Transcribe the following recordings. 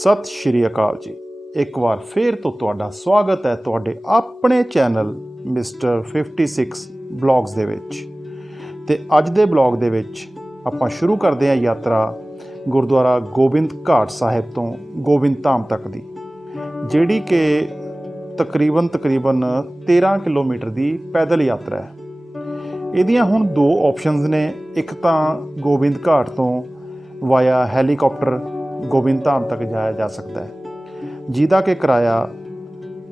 ਸਤਿ ਸ਼੍ਰੀ ਅਕਾਲ ਜੀ। ਇੱਕ ਵਾਰ ਫੇਰ ਤੋਂ ਤੁਹਾਡਾ ਸਵਾਗਤ ਹੈ ਤੁਹਾਡੇ ਆਪਣੇ ਚੈਨਲ ਮਿਸਟਰ 56 ਬਲੌਗਸ ਦੇ ਵਿੱਚ। ਤੇ ਅੱਜ ਦੇ ਬਲੌਗ ਦੇ ਵਿੱਚ ਆਪਾਂ ਸ਼ੁਰੂ ਕਰਦੇ ਹਾਂ ਯਾਤਰਾ ਗੁਰਦੁਆਰਾ ਗੋਬਿੰਦ ਘਾਟ ਸਾਹਿਬ ਤੋਂ ਗੋਬਿੰਦ ਧਾਮ ਤੱਕ ਦੀ, ਜਿਹੜੀ ਕਿ ਤਕਰੀਬਨ 13 ਕਿਲੋਮੀਟਰ ਦੀ ਪੈਦਲ ਯਾਤਰਾ ਹੈ। ਇਹਦੀਆਂ ਹੁਣ ਦੋ ਆਪਸ਼ਨਸ ਨੇ। ਇੱਕ ਤਾਂ ਗੋਬਿੰਦ ਘਾਟ ਤੋਂ ਵਾਇਆ ਹੈਲੀਕਾਪਟਰ ਗੋਬਿੰਦ ਧਾਮ ਤੱਕ ਜਾਇਆ ਜਾ ਸਕਦਾ ਹੈ, ਜਿਹਦਾ ਕਿ ਕਿਰਾਇਆ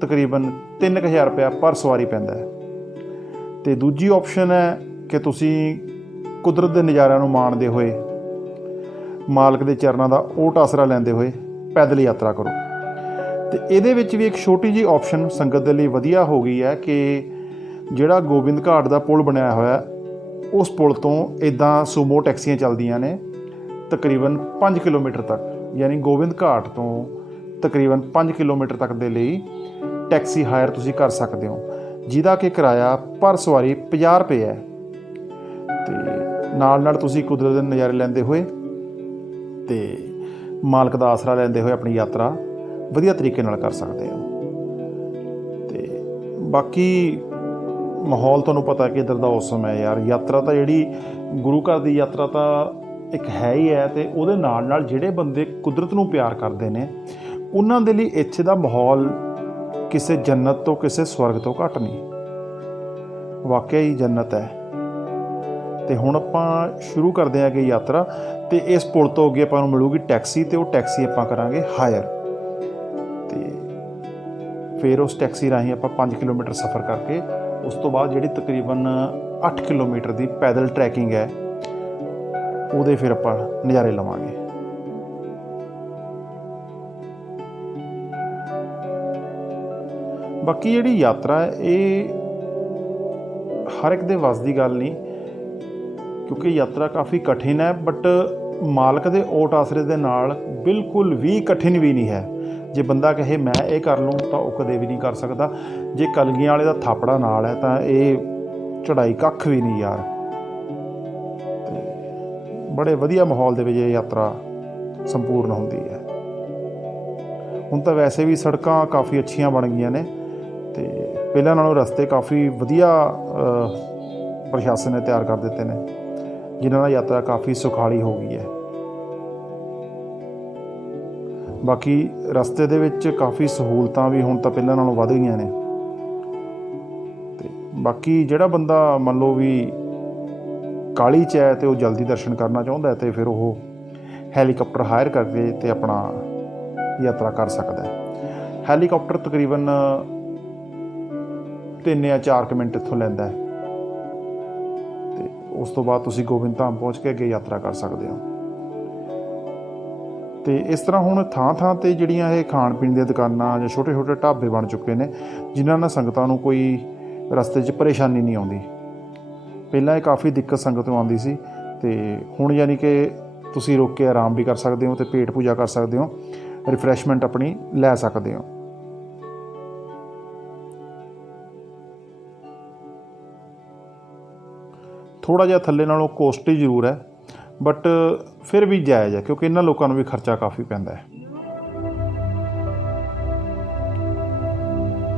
ਤਕਰੀਬਨ 3000 ਰੁਪਇਆ ਪਰ ਸਵਾਰੀ ਪੈਂਦਾ ਹੈ। ਅਤੇ ਦੂਜੀ ਆਪਸ਼ਨ ਹੈ ਕਿ ਤੁਸੀਂ ਕੁਦਰਤ ਦੇ ਨਜ਼ਾਰਿਆਂ ਨੂੰ ਮਾਣਦੇ ਹੋਏ, ਮਾਲਕ ਦੇ ਚਰਨਾਂ ਦਾ ਓਟ ਆਸਰਾ ਲੈਂਦੇ ਹੋਏ ਪੈਦਲ ਯਾਤਰਾ ਕਰੋ। ਅਤੇ ਇਹਦੇ ਵਿੱਚ ਵੀ ਇੱਕ ਛੋਟੀ ਜਿਹੀ ਆਪਸ਼ਨ ਸੰਗਤ ਦੇ ਲਈ ਵਧੀਆ ਹੋ ਗਈ ਹੈ ਕਿ ਜਿਹੜਾ ਗੋਬਿੰਦ ਘਾਟ ਦਾ ਪੁਲ ਬਣਿਆ ਹੋਇਆ, ਉਸ ਪੁਲ ਤੋਂ ਇੱਦਾਂ ਸੂਮੋ ਟੈਕਸੀਆਂ ਚੱਲਦੀਆਂ ਨੇ ਤਕਰੀਬਨ 5 ਕਿਲੋਮੀਟਰ ਤੱਕ, ਯਾਨੀ ਗੋਬਿੰਦ ਘਾਟ ਤੋਂ ਤਕਰੀਬਨ 5 ਕਿਲੋਮੀਟਰ ਤੱਕ ਦੇ ਲਈ ਟੈਕਸੀ ਹਾਇਰ ਤੁਸੀਂ ਕਰ ਸਕਦੇ ਹੋ, ਜਿਹਦਾ ਕਿ ਕਿਰਾਇਆ ਪਰ ਸਵਾਰੀ 50 ਰੁਪਏ ਹੈ। ਅਤੇ ਨਾਲ ਤੁਸੀਂ ਕੁਦਰਤ ਦੇ ਨਜ਼ਾਰੇ ਲੈਂਦੇ ਹੋਏ ਅਤੇ ਮਾਲਕ ਦਾ ਆਸਰਾ ਲੈਂਦੇ ਹੋਏ ਆਪਣੀ ਯਾਤਰਾ ਵਧੀਆ ਤਰੀਕੇ ਨਾਲ ਕਰ ਸਕਦੇ ਹੋ। ਅਤੇ ਬਾਕੀ ਮਾਹੌਲ ਤੁਹਾਨੂੰ ਪਤਾ ਕਿ ਇੱਧਰ ਦਾ ਮੌਸਮ ਹੈ ਯਾਰ। ਯਾਤਰਾ ਤਾਂ ਜਿਹੜੀ ਗੁਰੂ ਘਰ ਦੀ ਯਾਤਰਾ ਤਾਂ ਇੱਕ ਹੈ ਹੀ ਹੈ, ਅਤੇ ਉਹਦੇ ਨਾਲ ਜਿਹੜੇ ਬੰਦੇ ਕੁਦਰਤ ਨੂੰ ਪਿਆਰ ਕਰਦੇ ਨੇ ਉਹਨਾਂ ਦੇ ਲਈ ਇੱਥੇ ਦਾ ਮਾਹੌਲ ਕਿਸੇ ਜੰਨਤ ਤੋਂ, ਕਿਸੇ ਸਵਰਗ ਤੋਂ ਘੱਟ ਨਹੀਂ। ਵਾਕਿਆ ਹੀ ਜੰਨਤ ਹੈ। ਅਤੇ ਹੁਣ ਆਪਾਂ ਸ਼ੁਰੂ ਕਰਦੇ ਹਾਂ ਕਿ ਯਾਤਰਾ, ਅਤੇ ਇਸ ਪੁਲ ਤੋਂ ਅੱਗੇ ਆਪਾਂ ਨੂੰ ਮਿਲੂਗੀ ਟੈਕਸੀ, ਅਤੇ ਉਹ ਟੈਕਸੀ ਆਪਾਂ ਕਰਾਂਗੇ ਹਾਇਰ। ਅਤੇ ਫਿਰ ਉਸ ਟੈਕਸੀ ਰਾਹੀਂ ਆਪਾਂ 5 ਕਿਲੋਮੀਟਰ ਸਫ਼ਰ ਕਰਕੇ ਉਸ ਤੋਂ ਬਾਅਦ ਜਿਹੜੀ ਤਕਰੀਬਨ 8 ਕਿਲੋਮੀਟਰ ਦੀ ਪੈਦਲ ਟਰੈਕਿੰਗ ਹੈ, ਉਹਦੇ ਫਿਰ ਆਪਾਂ ਨਜ਼ਾਰੇ ਲਵਾਂਗੇ। ਬਾਕੀ ਜਿਹੜੀ ਯਾਤਰਾ ਹੈ ਇਹ ਹਰ ਇੱਕ ਦੇ ਵੱਸ ਦੀ ਗੱਲ ਨਹੀਂ, ਕਿਉਂਕਿ ਯਾਤਰਾ ਕਾਫੀ ਕਠਿਨ ਹੈ, ਬਟ ਮਾਲਕ ਦੇ ਓਟ ਆਸਰੇ ਦੇ ਨਾਲ ਬਿਲਕੁਲ ਵੀ ਕਠਿਨ ਵੀ ਨਹੀਂ ਹੈ। ਜੇ ਬੰਦਾ ਕਹੇ ਮੈਂ ਇਹ ਕਰ ਲੂੰ ਤਾਂ ਉਹ ਕਦੇ ਵੀ ਨਹੀਂ ਕਰ ਸਕਦਾ। ਜੇ ਕਲਗੀਆਂ ਵਾਲੇ ਦਾ ਥਾਪੜਾ ਨਾਲ ਹੈ ਤਾਂ ਇਹ ਚੜ੍ਹਾਈ ਕੱਖ ਵੀ ਨਹੀਂ ਯਾਰ। ਬੜੇ ਵਧੀਆ ਮਾਹੌਲ ਦੇ ਵਿੱਚ ਇਹ ਯਾਤਰਾ ਸੰਪੂਰਨ ਹੁੰਦੀ ਹੈ। ਹੁਣ ਤਾਂ ਵੈਸੇ ਵੀ ਸੜਕਾਂ ਕਾਫੀ ਅੱਛੀਆਂ ਬਣ ਗਈਆਂ ਨੇ, ਅਤੇ ਪਹਿਲਾਂ ਨਾਲੋਂ ਰਸਤੇ ਕਾਫੀ ਵਧੀਆ ਪ੍ਰਸ਼ਾਸਨ ਨੇ ਤਿਆਰ ਕਰ ਦਿੱਤੇ ਨੇ, ਜਿਨ੍ਹਾਂ ਨਾਲ ਯਾਤਰਾ ਕਾਫੀ ਸੁਖਾਲੀ ਹੋ ਗਈ ਹੈ। ਬਾਕੀ ਰਸਤੇ ਦੇ ਵਿੱਚ ਕਾਫੀ ਸਹੂਲਤਾਂ ਵੀ ਹੁਣ ਤਾਂ ਪਹਿਲਾਂ ਨਾਲੋਂ ਵੱਧ ਗਈਆਂ ਨੇ। ਅਤੇ ਬਾਕੀ ਜਿਹੜਾ ਬੰਦਾ ਮੰਨ ਲਓ ਵੀ ਕਾਹਲੀ 'ਚ ਹੈ ਅਤੇ ਉਹ ਜਲਦੀ ਦਰਸ਼ਨ ਕਰਨਾ ਚਾਹੁੰਦਾ, ਅਤੇ ਫਿਰ ਉਹ ਹੈਲੀਕਾਪਟਰ ਹਾਇਰ ਕਰਕੇ ਅਤੇ ਆਪਣਾ ਯਾਤਰਾ ਕਰ ਸਕਦਾ ਹੈ। ਹੈਲੀਕਾਪਟਰ ਤਕਰੀਬਨ 3 ਜਾਂ 4 ਮਿੰਟ ਇੱਥੋਂ ਲੈਂਦਾ ਹੈ, ਅਤੇ ਉਸ ਤੋਂ ਬਾਅਦ ਤੁਸੀਂ ਗੋਬਿੰਦ ਧਾਮ ਪਹੁੰਚ ਕੇ ਅੱਗੇ ਯਾਤਰਾ ਕਰ ਸਕਦੇ ਹੋ। ਅਤੇ ਇਸ ਤਰ੍ਹਾਂ ਹੁਣ ਥਾਂ 'ਤੇ ਜਿਹੜੀਆਂ ਇਹ ਖਾਣ ਪੀਣ ਦੀਆਂ ਦੁਕਾਨਾਂ ਜਾਂ ਛੋਟੇ ਛੋਟੇ ਢਾਬੇ ਬਣ ਚੁੱਕੇ ਨੇ, ਜਿਨ੍ਹਾਂ ਨਾਲ ਸੰਗਤਾਂ ਨੂੰ ਕੋਈ ਰਸਤੇ 'ਚ ਪਰੇਸ਼ਾਨੀ ਨਹੀਂ ਆਉਂਦੀ। ਪਹਿਲਾਂ ਇਹ ਕਾਫੀ ਦਿੱਕਤ ਸੰਗਤ ਨੂੰ ਆਉਂਦੀ ਸੀ, ਅਤੇ ਹੁਣ ਯਾਨੀ ਕਿ ਤੁਸੀਂ ਰੁਕ ਕੇ ਆਰਾਮ ਵੀ ਕਰ ਸਕਦੇ ਹੋ ਅਤੇ ਪੇਟ ਪੂਜਾ ਕਰ ਸਕਦੇ ਹੋ, ਰਿਫਰੈਸ਼ਮੈਂਟ ਆਪਣੀ ਲੈ ਸਕਦੇ ਹੋ। ਥੋੜ੍ਹਾ ਜਿਹਾ ਥੱਲੇ ਨਾਲੋਂ ਕੋਸਟਲੀ ਜ਼ਰੂਰ ਹੈ, ਬਟ ਫਿਰ ਵੀ ਜਾਇਜ਼ ਹੈ, ਕਿਉਂਕਿ ਇਹਨਾਂ ਲੋਕਾਂ ਨੂੰ ਵੀ ਖਰਚਾ ਕਾਫੀ ਪੈਂਦਾ ਹੈ।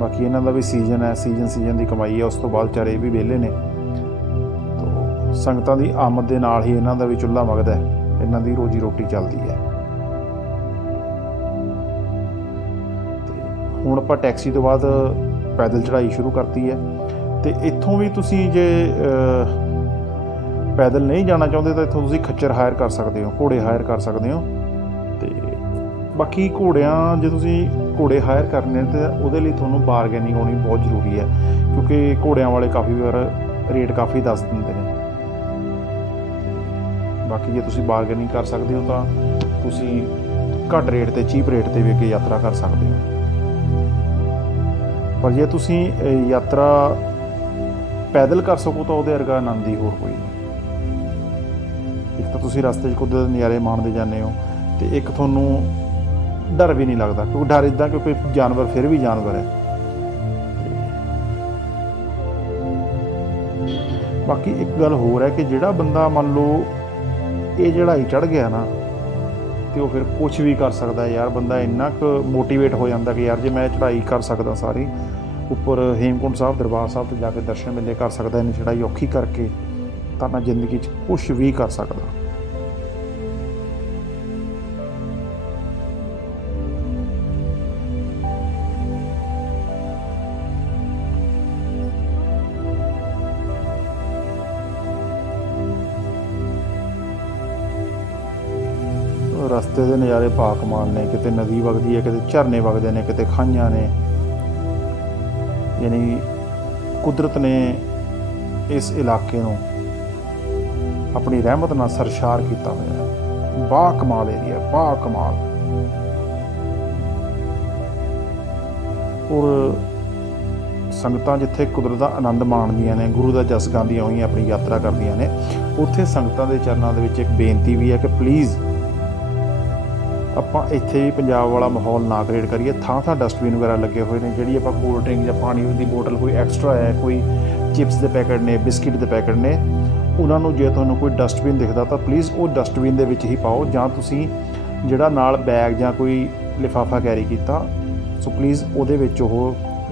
ਬਾਕੀ ਇਹਨਾਂ ਦਾ ਵੀ ਸੀਜ਼ਨ ਹੈ, ਸੀਜ਼ਨ ਦੀ ਕਮਾਈ ਹੈ। ਉਸ ਤੋਂ ਬਾਅਦ ਵਿਚਾਰੇ ਵੀ ਵਿਹਲੇ ਨੇ, ਸੰਗਤਾਂ ਦੀ ਆਮਦ ਦੇ ਨਾਲ ਹੀ ਇਹਨਾਂ ਦਾ ਵੀ ਚੁੱਲ੍ਹਾ ਵਗਦਾ ਹੈ, ਇਹਨਾਂ ਦੀ ਰੋਜੀ ਰੋਟੀ ਚੱਲਦੀ ਹੈ। ਅਤੇ ਹੁਣ ਆਪਾਂ ਟੈਕਸੀ ਤੋਂ ਬਾਅਦ ਪੈਦਲ ਚੜ੍ਹਾਈ ਸ਼ੁਰੂ ਕਰਤੀ ਹੈ। ਅਤੇ ਇੱਥੋਂ ਵੀ ਤੁਸੀਂ ਜੇ ਪੈਦਲ ਨਹੀਂ ਜਾਣਾ ਚਾਹੁੰਦੇ ਤਾਂ ਇੱਥੋਂ ਤੁਸੀਂ ਖੱਚਰ ਹਾਇਰ ਕਰ ਸਕਦੇ ਹੋ, ਘੋੜੇ ਹਾਇਰ ਕਰ ਸਕਦੇ ਹੋ। ਅਤੇ ਬਾਕੀ ਜੇ ਤੁਸੀਂ ਘੋੜੇ ਹਾਇਰ ਕਰਨੇ ਤਾਂ ਉਹਦੇ ਲਈ ਤੁਹਾਨੂੰ ਬਾਰਗੇਨਿੰਗ ਹੋਣੀ ਬਹੁਤ ਜ਼ਰੂਰੀ ਹੈ, ਕਿਉਂਕਿ ਘੋੜਿਆਂ ਵਾਲੇ ਕਾਫੀ ਵਾਰ ਰੇਟ ਕਾਫੀ ਦੱਸ ਦਿੰਦੇ ਨੇ। ਬਾਕੀ ਜੇ ਤੁਸੀਂ ਬਾਰਗੇਨਿੰਗ ਕਰ ਸਕਦੇ ਹੋ ਤਾਂ ਤੁਸੀਂ ਘੱਟ ਰੇਟ 'ਤੇ, ਚੀਪ ਰੇਟ 'ਤੇ ਵੀ ਅੱਗੇ ਯਾਤਰਾ ਕਰ ਸਕਦੇ ਹੋ। ਪਰ ਜੇ ਤੁਸੀਂ ਯਾਤਰਾ ਪੈਦਲ ਕਰ ਸਕੋ ਤਾਂ ਉਹਦੇ ਵਰਗਾ ਆਨੰਦ ਹੀ ਹੋਰ ਕੋਈ ਨਹੀਂ। ਇੱਕ ਤਾਂ ਤੁਸੀਂ ਰਸਤੇ 'ਚ ਕੁਦਰਤ ਦੇ ਨਜ਼ਾਰੇ ਮਾਣਦੇ ਜਾਂਦੇ ਹੋ, ਅਤੇ ਇੱਕ ਤੁਹਾਨੂੰ ਡਰ ਵੀ ਨਹੀਂ ਲੱਗਦਾ, ਕਿਉਂਕਿ ਡਰ ਇੱਦਾਂ ਕਿਉਂਕਿ ਜਾਨਵਰ ਫਿਰ ਵੀ ਜਾਨਵਰ ਹੈ। ਬਾਕੀ ਇੱਕ ਗੱਲ ਹੋਰ ਹੈ ਕਿ ਜਿਹੜਾ ਬੰਦਾ ਮੰਨ ਲਓ ਇਹ ਚੜ੍ਹਾਈ ਚੜ੍ਹ ਗਿਆ ਨਾ, तो फिर कुछ भी कर सकता है यार। बंदा इन्ना क मोटिवेट हो जाता कि यार जे मैं चढ़ाई कर सकदा सारी उपर हेमकुंड साहब दरबार साहब तो जाके दर्शन मेले कर सकदा, इन्नी चढ़ाई औखी करके तो मैं जिंदगी कुछ भी कर सकदा। रस्ते के नज़ारे पाकमाल ने, किते नदी वगदी है, किते झरने वगदे हैं, किते खाइयां ने। यानी कुदरत ने इस इलाके नूं अपनी रहमत नाल सरशार किया हुआ है। बाकमाल एरिया, बाकमाल। और संगतां जिथे कुदरत का आनंद माणदियां ने, गुरु का जस गांदियां होईयां अपनी यात्रा करदियां ने, उत्थे संगतां दे चरनां दे विच एक बेनती भी है कि प्लीज़ ਆਪਾਂ ਇੱਥੇ ਵੀ ਪੰਜਾਬ वाला माहौल ना क्रिएट करिए। ਥਾਂ डस्टबिन वगैरह लगे हुए हैं, ਜਿਹੜੀ ਆਪਾਂ कोल्ड ड्रिंक ਜਾਂ पानी की बोतल कोई एक्स्ट्रा है, कोई चिप्स के पैकेट ने, बिस्किट के पैकेट ने, उन्होंने जे तुहानूं कोई डस्टबिन दिखदा तो प्लीज़ वो डस्टबिन दे विच ही पाओ, जां तुसीं ਜਿਹੜਾ नाल बैग ਜਾਂ कोई लिफाफा कैरी किया सो प्लीज़ ਉਹਦੇ ਵਿੱਚ ਉਹ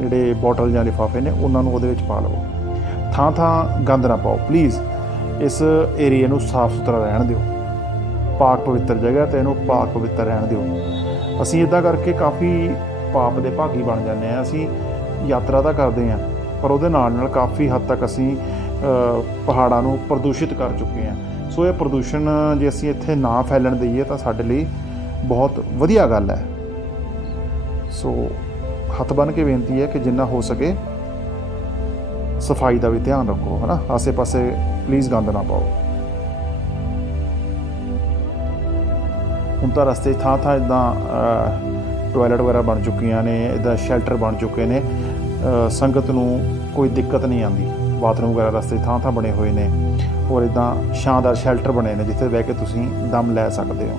ਜਿਹੜੇ ਬੋਟਲ ਜਾਂ ਲਿਫਾਫੇ ਨੇ ਉਹਨਾਂ ਨੂੰ ਉਹਦੇ ਵਿੱਚ ਪਾ ਲਵੋ। ਥਾਂ ਗੰਦ ਨਾ ਪਾਓ प्लीज़। इस एरिए ਨੂੰ साफ सुथरा रहन दिओ। पाक पवित्र जगह तो इनू पाक पवित्र रहन दिओ। असीं इदां करके काफ़ी पाप दे भागी बन जाते हैं। असीं यात्रा तो करते हैं पर उहदे नाल नाल काफ़ी हद तक असीं पहाड़ां नूं प्रदूषित कर चुके हैं। सो ये प्रदूषण जे असीं इत्थे ना फैलन दईए तो साडे लई बहुत वधिया गल है। सो हथ बन के बेनती है कि जिन्ना हो सके सफाई का भी ध्यान रखो, है ना। आसे पासे प्लीज़ गंद ना पाओ। ਹੁਣ ਤਾਂ रस्ते ਥਾਂ ਇੱਦਾਂ टॉयलेट वगैरह बन चुकियां ने, ਇੱਦਾਂ शैल्टर बन चुके हैं। संगत ਨੂੰ कोई दिक्कत नहीं आती। बाथरूम वगैरह रस्ते ਥਾਂ बने हुए हैं और ਇੱਦਾਂ शानदार शैल्टर बने ने जिथे बह के तुसीं दम लै सकते हो।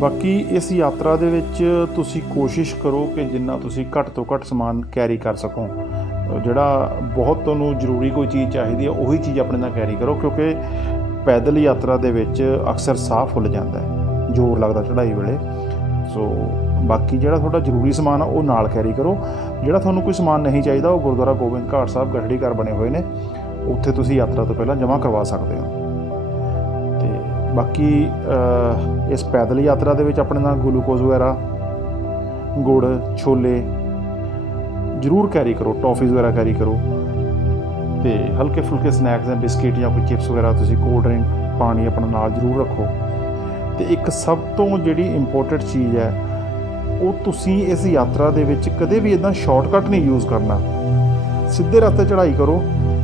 बाकी इस यात्रा दे विच तुसी कोशिश करो कि जिन्ना तुसी घट तो घट समान कैरी कर सको। जिहड़ा बहुत तुहानूं जरूरी कोई चीज़ चाहिए है उही चीज़ अपने नाल कैरी करो, क्योंकि पैदल यात्रा दे विच अक्सर साह फुल जाता है, जोर लगता चढ़ाई वेले। सो बाकी जिहड़ा तुहाडा जरूरी समान है वो नाल कैरी करो। जिहड़ा तुहानूं कोई समान नहीं चाहिए वो गुरुद्वारा गोबिंद घाट साहब गठड़ी घर बने हुए हैं, उत्थे तुसी यात्रा तो पहलां जमा करवा सकते हो। बाकी इस पैदल यात्रा दे विच अपने नाल ग्लूकोज वगैरह, गुड़, छोले जरूर कैरी करो, टॉफीज़ वगैरह कैरी करो, तो हल्के फुल्के स्नैक्स हैं, बिस्किट या कोई चिप्स वगैरह तुसी, कोल्ड ड्रिंक, पानी अपने नाल जरूर रखो। तो एक सब तो जिहड़ी इंपोर्टेंट चीज़ है वो तुसी इस यात्रा दे विच कदे भी इदां शॉर्टकट नहीं यूज़ करना। सीधे रास्ते चढ़ाई करो,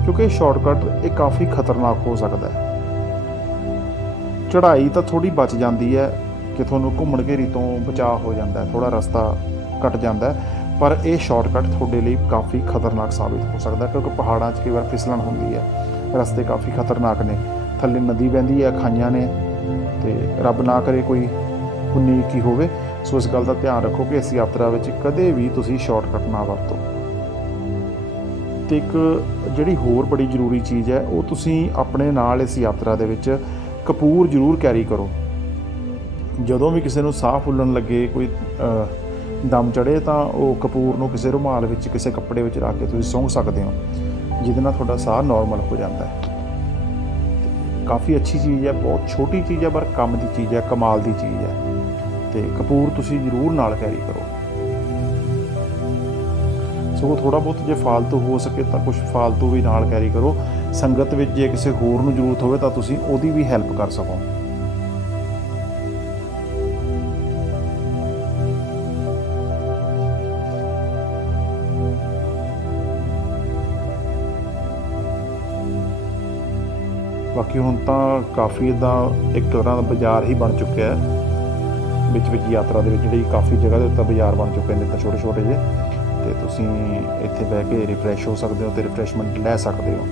क्योंकि शॉर्टकट ये काफ़ी खतरनाक हो सकता है। चढ़ाई तो थोड़ी बच जाती है कि थोनों घूमण घेरी तो बचाव हो जाता है, थोड़ा रास्ता कट जाता है, पर यह शॉर्टकट थोड़े लिए काफ़ी खतरनाक साबित हो सकता है, क्योंकि पहाड़ों कई बार फिसलन होंदी है, रस्ते काफ़ी खतरनाक ने, थल्ले नदी बहती है, खाइयां ने, तो रब ना करे कोई उन्नी की होवे। सो इस गल का ध्यान रखो कि इस यात्रा में कदे भी तुसी शॉर्टकट ना वरतो। तो एक जिहड़ी होर बड़ी जरूरी चीज़ है वो तुसी अपने नाल इस यात्रा दे विच कपूर जरूर कैरी करो। जदों भी किसी को साह फुलन लगे, कोई दम चढ़े, तो वो कपूर नूं किसी रुमाल विच, किसी कपड़े विच रख के तुसीं सूंघ सकते हो, जिहदे नाल तुहाडा साह नॉर्मल हो जाता है। काफ़ी अच्छी चीज़ है, बहुत छोटी चीज़ है पर काम की चीज़ है, कमाल की चीज़ है। तो कपूर तुसीं जरूर नाल कैरी करो। सो थोड़ा बहुत जे फालतू हो सके तो कुछ फालतू भी नाल कैरी करो। संगत विच जे किसी होर नूं जरूरत होवे तो तुसीं ओहदी भी हैल्प कर सको। बाकी हुण तां काफ़ी इदां एक तरह का बाज़ार ही बन चुका है। विच यात्रा दे विच जिहड़ी काफ़ी जगह के उत्ते बाज़ार बन चुके हैं, तो छोटे छोटे जे, तो तुसीं इत्थे बह के रिफ्रैश हो सकते हो, तो रिफ्रैशमेंट लै सकते हो।